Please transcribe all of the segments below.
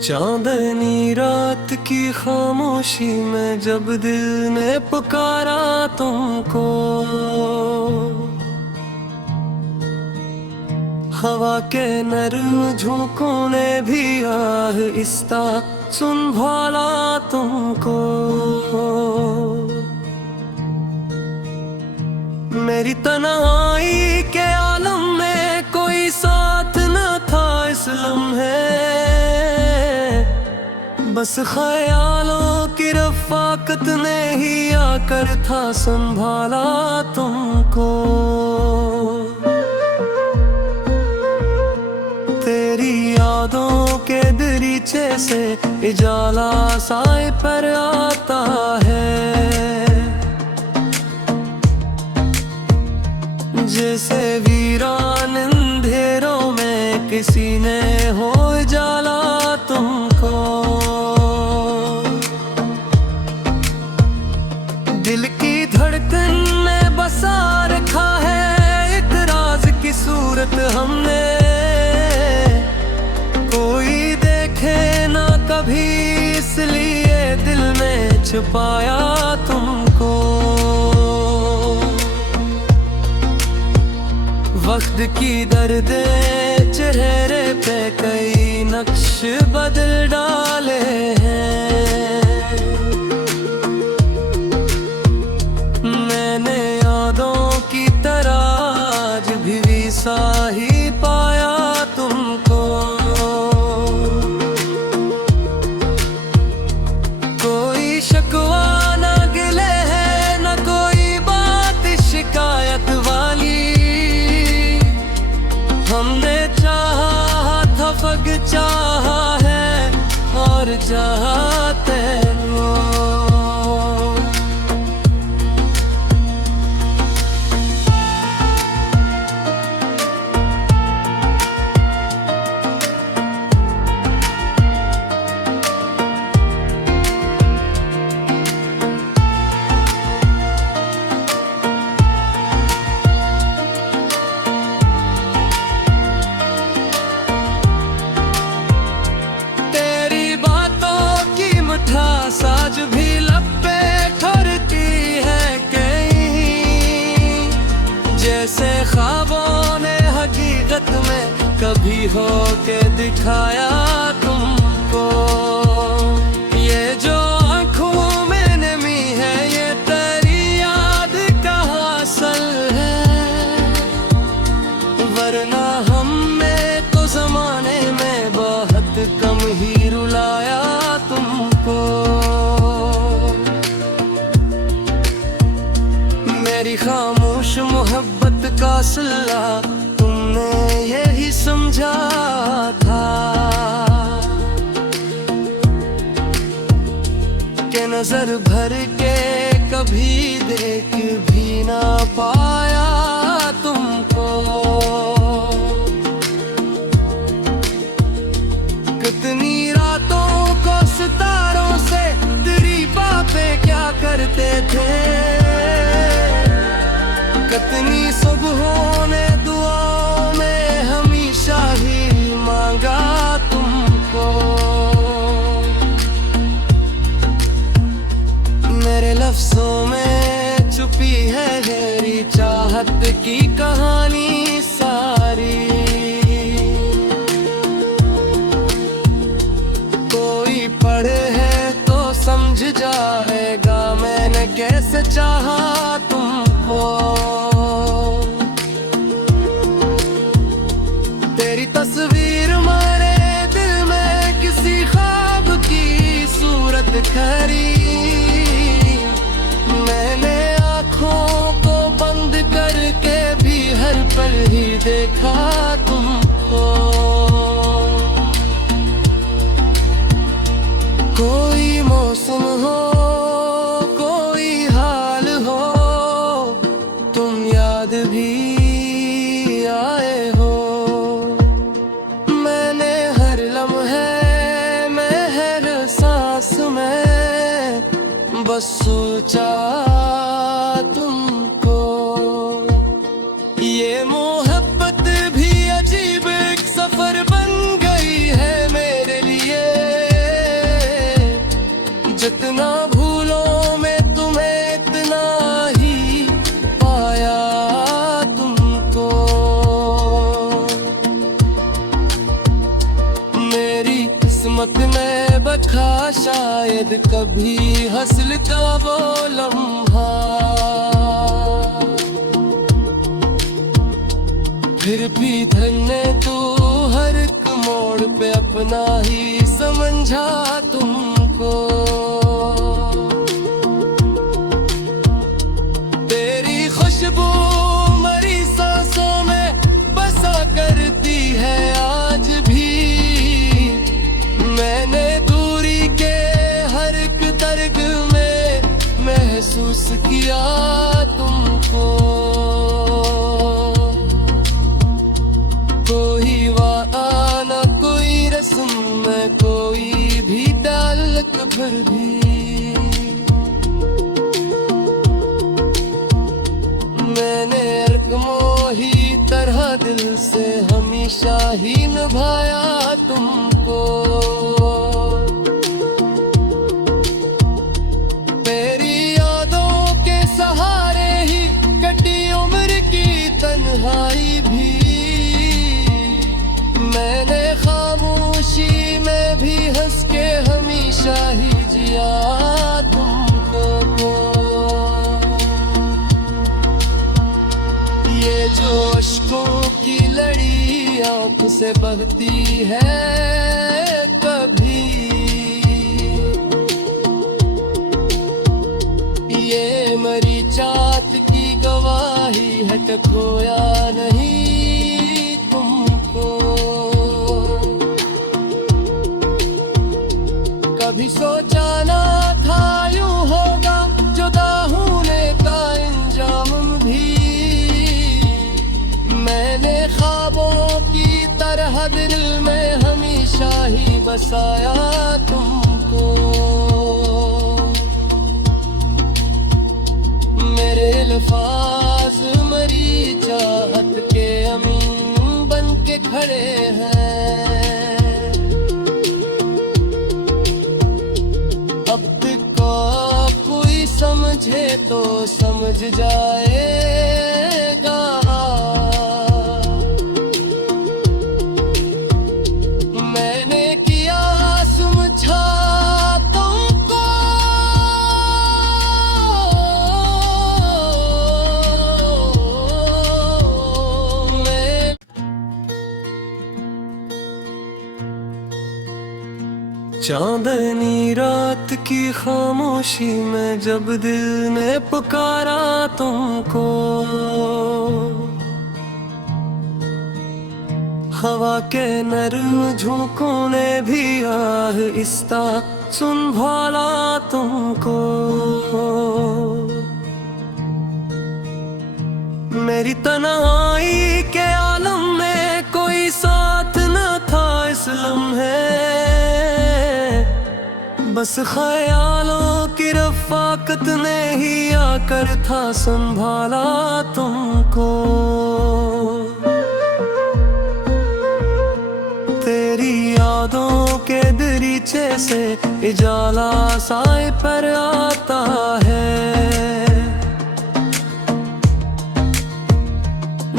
चांदनी रात की खामोशी में जब दिल ने पुकारा तुमको, हवा के नर्म झोंकों ने भी आहिस्ता संभाला तुमको। मेरी तन्हाई के आलम में कोई साथ न था इस लम्हे, बस ख्यालों की रफ़ाकत ने ही आकर था संभाला तुमको। तेरी यादों के दरीचे से उजाला साए पर आता है, जैसे वीरान अंधेरों में किसी ने हो जाला तुमको। दिल की धड़कन में बसा रखा है एक राज की सूरत हमने, कोई देखे ना कभी इसलिए दिल में छुपाया तुमको। वक्त की दर्दे चेहरे पे कई नक्श बदल डाले हैं, मैंने यादों की तरह आज भी सा ही पाया तुमको। कोई शिकवा न गिले है न कोई बात शिकायत वाली, हमने चाहा था फग चाहा है और चाहते हो। साज भी लब पे ठहरती है कहीं, जैसे ख्वाबों ने हकीकत में कभी हो के दिखाया तुमको। ये जो आँखों में नमी है ये तेरी याद का हासिल है, वरना हमें तो जमाने में बहुत कम ही रुलाया तुमको। मेरी खामोश मोहब्बत का सिला तुमने यही समझा था कि नजर भर के कभी देख भी ना पाया तुमको। कितनी रातों को सितारों से तेरी बातें क्या करते थे, कितनी सुबहों ने दुआओं में हमेशा ही मांगा तुमको। मेरे लफ्जों में छुपी है गहरी चाहत की कहानी सारी, कोई पढ़े है तो समझ जाएगा मैंने कैसे चाहा तुमको। तेरी तस्वीर मारे दिल में किसी ख्वाब की सूरत खरी, मैंने आँखों को बंद करके भी हर पल ही देखा तुमको। कोई मौसम हो कोई हाल हो तुम याद भी आए हो, मैंने हर लम्हे में हर सांस में बस सोचा तुमको। ये मोहब्बत भी अजीब एक सफर बन गई है मेरे लिए, शायद कभी हंसल का वो लम्हा, फिर भी धन्य तू हर एक मोड़ पे अपना ही समझा तुमको। तेरी खुशबू मरी सांसों में बसा करती है आज भी, मैंने दूरी के हर एक दर्द में महसूस किया तुमको। कोई वादा न कोई रस्म में कोई भी ताल्लुक भर भी, मैंने अलगमोही तरह दिल से हमेशा ही निभाया तुमको। तेरी यादों के सहारे ही कटी उम्र की तन्हाई भी, मैंने खामोशी में भी हंस के हमेशा ही जिया तुमको। ये जो अश्कों की लड़ी आंख से बहती है कभी, ये मरी चाहत की गवाही है कि खोया नहीं तुमको। कभी सोचा ना था यूं होगा जुदा होने का इंजाम भी, मैंने ख्वाबों की तरह दिल में हमेशा ही बसाया तुमको। मेरे अल्फाज मरी चाहत के अमीन बन के खड़े हैं, अब तक कोई समझे तो समझ जाएगा। मैंने किया समझा तुमको, मैं चांदनी रात की खामोशी में जब दिल ने पुकारा तुमको, हवा के नरम झोंकों ने भी आहिस्ता संभाला तुमको। मेरी तन्हाई के आलम में कोई साथ न था इस लम्हे, बस ख्यालों की रफ़ाकत ने ही आकर था संभाला तुमको। तेरी यादों के दरीचे से उजाला साए पर आता है,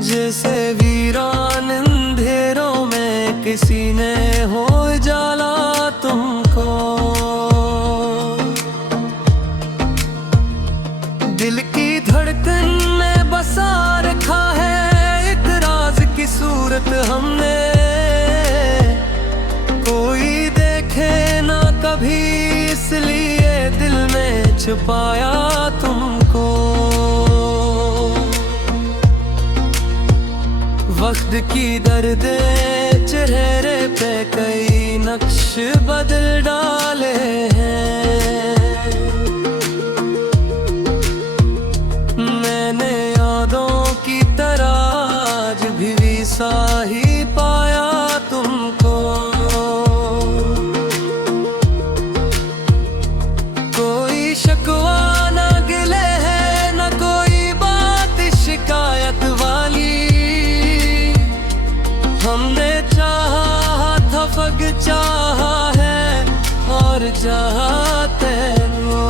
जैसे वीरान अंधेरों में किसी ने हो जाला तुमको। दिल की धड़कन में बसा रखा है एक राज की सूरत हमने, कोई देखे ना कभी इसलिए दिल में छुपाया तुमको। वक्त की दर्दे चेहरे पे कई नक्श बदल डाले हैं, मैंने यादों की तरह आज भी सा ही पाया तुमको। कोई शिकवा न गिले है न कोई बात शिकायत वाली, हमने चाहा था फग चाहा है और चाहते हो।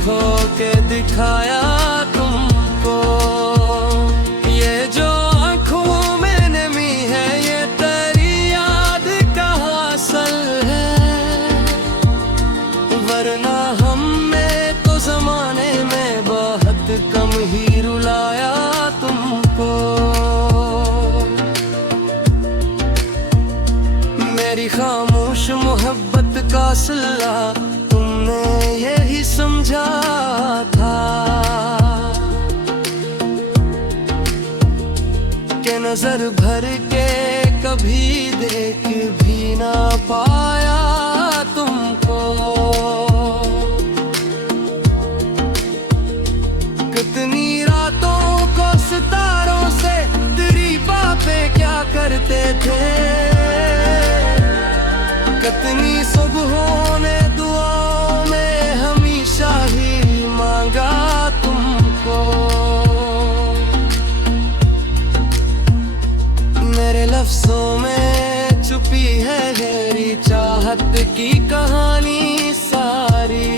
हो के दिखाया तुमको। ये जो आँखों में नमी है ये तेरी याद का हासिल है, वरना हमने तो जमाने में बहुत कम ही रुलाया तुमको। मेरी खामोश मोहब्बत का सिला तुमने यही समझा था कि नजर भर के कभी देख भी ना पाया तुमको। कितनी रातों को सितारों से तेरी बातें क्या करते थे, कितनी सुबहों ने दुआओं में हमेशा ही मांगा तुमको। मेरे लफ्जों में छुपी है गहरी चाहत की कहानी सारी।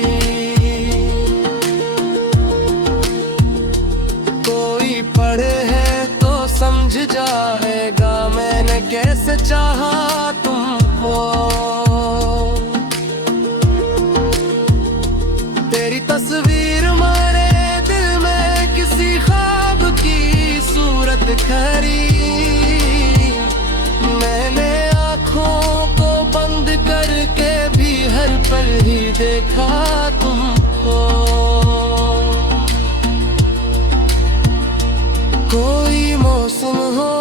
कोई पढ़े है तो समझ जाएगा मैंने कैसे चाहा तुमको। तेरी तस्वीर मारे दिल में किसी ख्वाब की सूरत खरी। मैंने आँखों को बंद करके भी हर पल ही देखा तुमको। कोई मौसम हो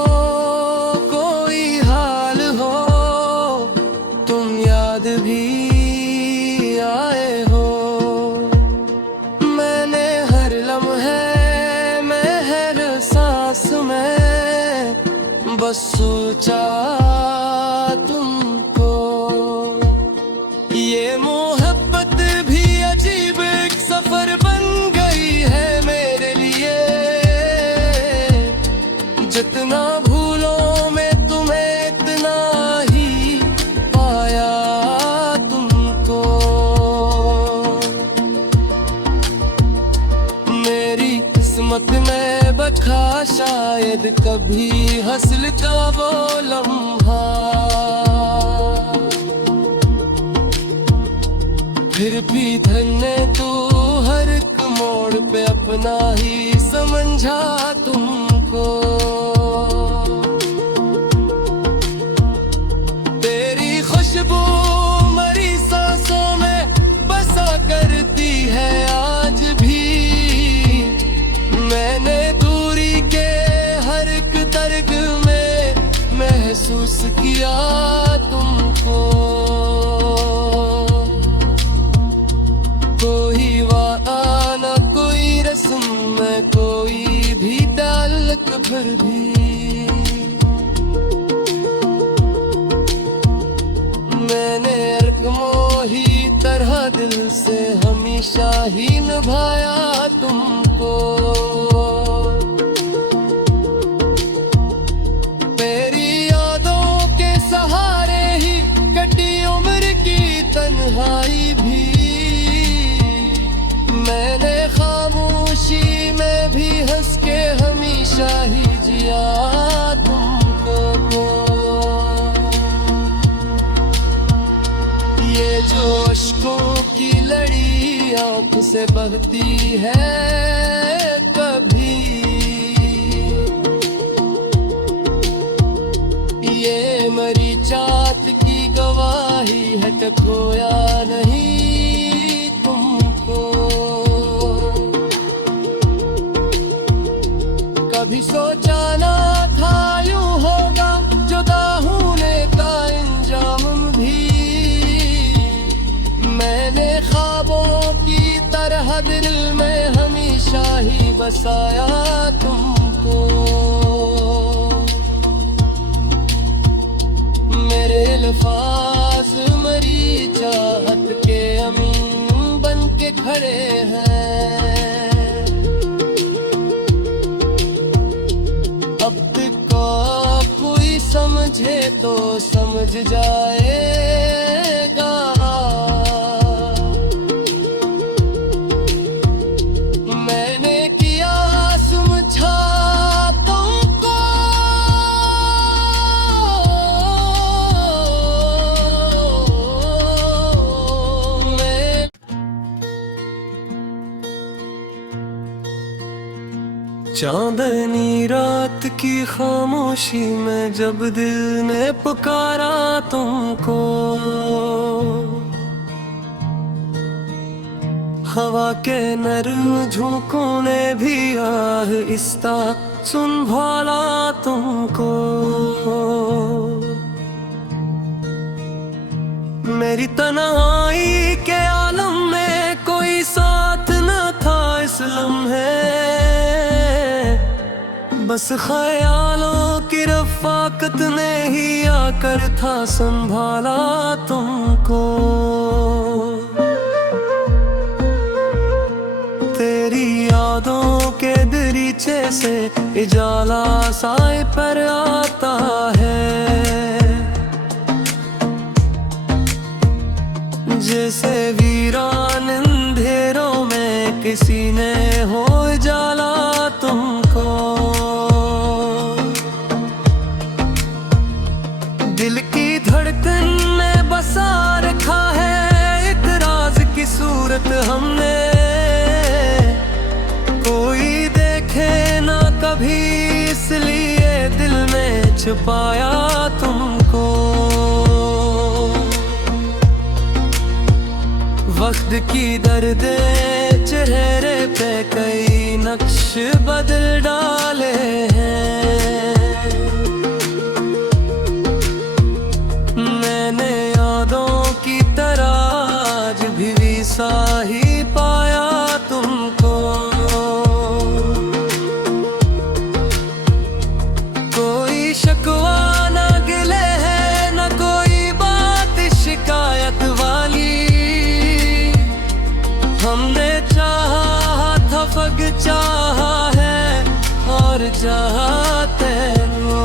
कोई हाल हो तुम याद भी आए हो। मैंने हर लम्हे में हर सांस में बस सोचा तुमको। ये मोहब्बत भी अजीब एक सफर बन गई है मेरे लिए। जितना भूलों में तुम्हें इतना ही पाया तुमको। मेरी किस्मत में बखा शायद कभी हंसल का वो लम्हा, फिर भी धन्य तू हर एक मोड़ पे अपना ही समझा तुमको। तेरी खुशबू मरी सांसों में बसा करती है आज भी। मैंने दूरी के हर एक दर्द में महसूस किया तुमको। कोई वादा न कोई रस्म में कोई भी ताल्लुक फिर भी। मैंने मोही तरह दिल से हमेशा ही निभाया तुमको। तेरी यादों के सहारे ही कटी उम्र की तन्हाई भी। मैंने खामोशी में भी हंस के हमेशा ही जिया तुमको। ये जो अश्कों की लड़ी आँख से बहती है कभी, ये मरी चाहत की गवाही है कि खोया नहीं तुमको। कभी सोचा ना था यूं होगा जुदा होने का इंजाम भी। मैंने ख्वाबों की तरह दिल में हमेशा ही बसाया तुमको। मेरे अल्फाज मरी चाहत के अमीन बन के खड़े हैं। अब तक कोई समझे तो समझ जाएगा। चांदनी रात की खामोशी में जब दिल ने पुकारा तुमको, हवा के नरम झोंकों ने भी आहिस्ता सुन भाला तुमको। मेरी तन्हाई के आलम में कोई साथ न था इस लम्हे, बस ख्यालों की रफ़ाकत ने ही आकर था संभाला तुमको। तेरी यादों के दरीचे से उजाला साए पर आता है, जैसे वीरान अंधेरों में किसी ने हो जाला तुमको। दिल की धड़कन में बसा रखा है एक राज की सूरत हमने, कोई देखे ना कभी इसलिए दिल में छुपाया तुमको। वक्त की दर्दे चेहरे पे कई नक्श बदल डाले हैं, मैंने यादों की तरह आज भी सा ही पाया तुमको। कोई शिकवा न गिले है न कोई बात शिकायत वाली, हमने चाहा था फग चाहा है और चाहते हो।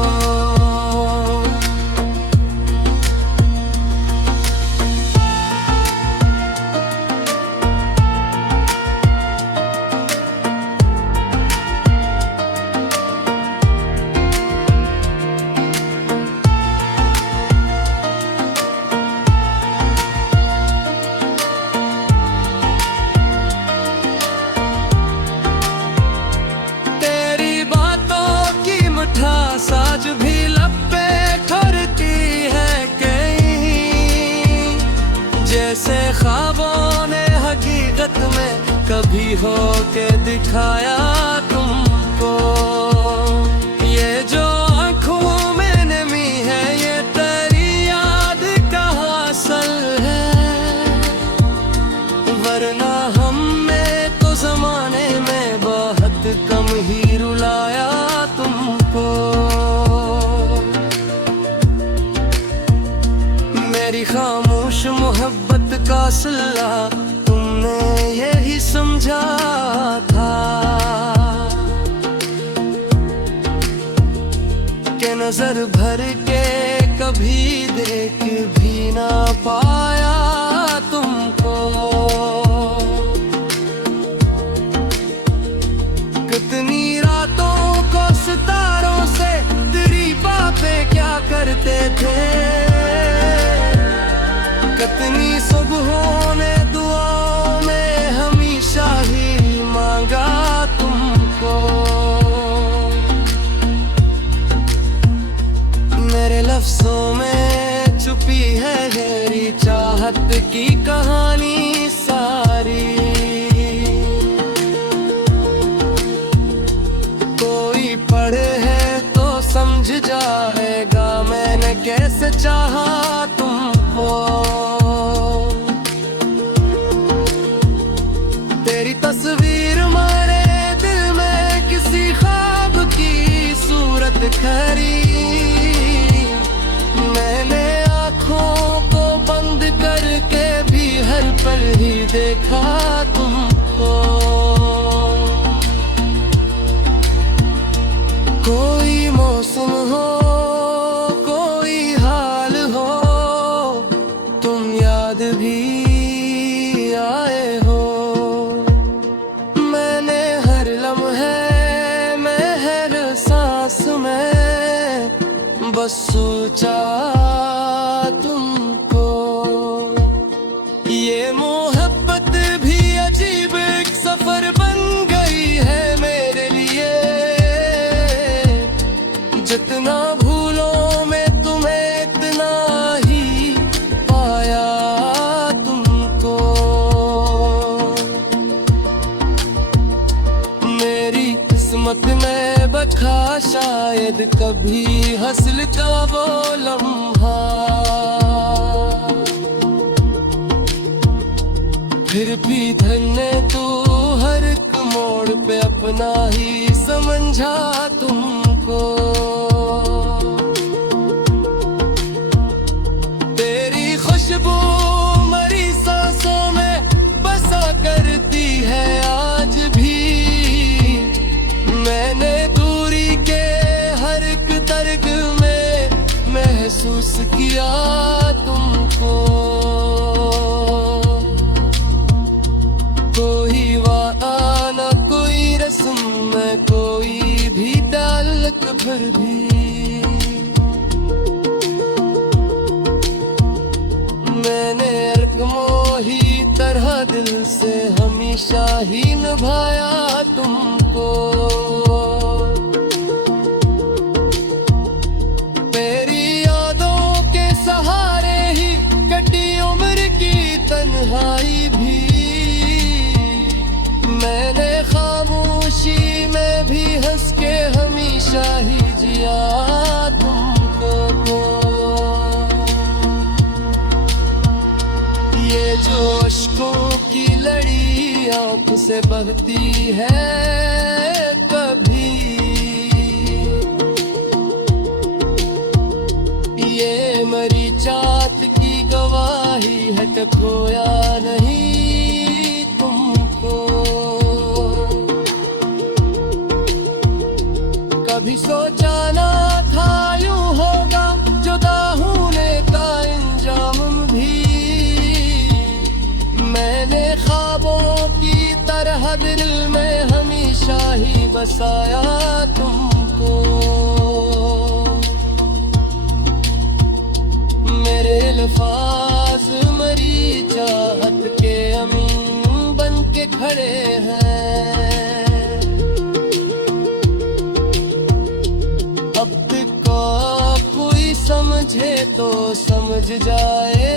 साज भी लब पे ठहरती है कहीं, जैसे ख्वाबों ने हकीकत में कभी हो के दिखाया तुमको। ये जो आँखों में नमी है ये तेरी याद का हासिल है, वरना हमें तो जमाने में बहुत कम ही रुलाया तुमको। मेरी खामोश मोहब्बत का सिला तुमने यही समझा था कि नजर भर के कभी देख भी ना पाया तुमको। कितनी रातों को सितारों से तेरी बातें क्या करते थे, कितनी सुबहों ने दुआओं में हमेशा ही मांगा तुमको। मेरे लफ्जों में छुपी है गहरी चाहत की कहानी सारी, कोई पढ़े है तो समझ जाएगा मैंने कैसे चाहा तुमको। तेरी तस्वीर मारे दिल में किसी ख्वाब की सूरत खरी, मैंने आँखों को बंद करके भी हर पल ही देखा तुमको। कोई मौसम हो कोई हाल हो तुम याद भी आए हो, मैंने हर लम्हे में हर सांस में बस सोचा तुमको। ये मोहब्बत भी अजीब एक सफर बन गई है मेरे लिए, शायद कभी हसल का वो लम्हा, फिर भी धन्य तू हर एक मोड़ पे अपना ही समझा तुमको। तेरी खुशबू मरी सांसों में बसा करती है आज भी, मैंने दूरी के हर एक दर्द में महसूस किया तुमको। कोई वादा न कोई रस्म में कोई भी ताल्लुक फिर भी, मैंने अलगमोही तरह दिल से हमेशा ही निभाया तुमको। तेरी यादों के सहारे ही कटी उम्र की तन्हाई भी, मैंने खामोशी में भी हंस के हमेशा ही जिया तुमको। ये जो अश्कों की लड़ी आंख से बहती है कभी, ये मरी चाहत की गवाही है कि खोया नहीं तुमको। कभी सोचा ना था यूं होगा जुदा होने का इंजाम भी, मैंने ख्वाबों की तरह दिल में हमेशा ही बसाया तुमको। मेरे अल्फाज मरी चाहत के अमीन बन के खड़े हैं, अब तक को कोई समझे तो समझ जाए।